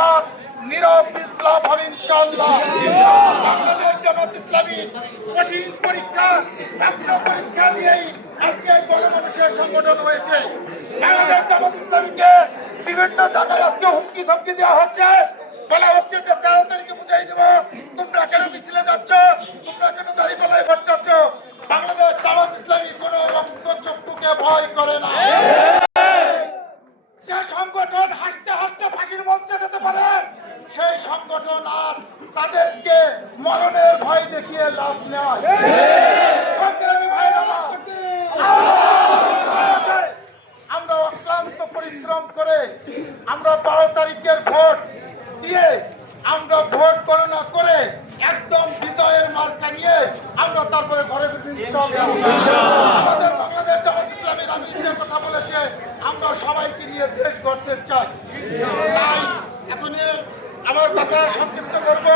এবার নীরব বিপ্লব হবে ইনশাআল্লাহ। বাংলাদেশ জামাত ইসলামী কঠিন পরীক্ষা, পরীক্ষা দিয়েই আজকে গণমানুষের সংগঠন হয়েছে। বাংলাদেশ জামাত ইসলামীকে বিভিন্ন জায়গায় আজকে হুমকি ধমকি দেওয়া হচ্ছে, বলা হচ্ছে যে 13 তারিখে বুঝাই দেবো, তোমরা কেন মিছিলে যাচ্ছ, তোমরা কেন দাঁড়িপাল্লায় ভোট চাচ্ছ। বাংলাদেশ জামাত ইসলামী কোন রক্তচক্ষুকে ভয় করে না। যে সংগঠন হাসতে হাসতে ফাঁসির মঞ্চে যেতে পারে, সেই সংগঠন আর তাদেরকে মরণের ভয় দেখিয়ে লাভ নেয়। সংগ্রামী ভাইরা, আমরা অক্লান্ত পরিশ্রম করে আমরা 12 তারিখের ভোট দিয়ে আমরা ভোট গণনা করে একদম বিজয়ের মার্কা নিয়ে আমরা তারপরে ঘরে আমাদের বাংলাদেশ জামাত ইসলামীর আমির যে কথা বলেছে, আমরা সবাইকে নিয়ে দেশ গড়তে চাই। তাই এখন আমার কথা সংক্ষিপ্ত করবো।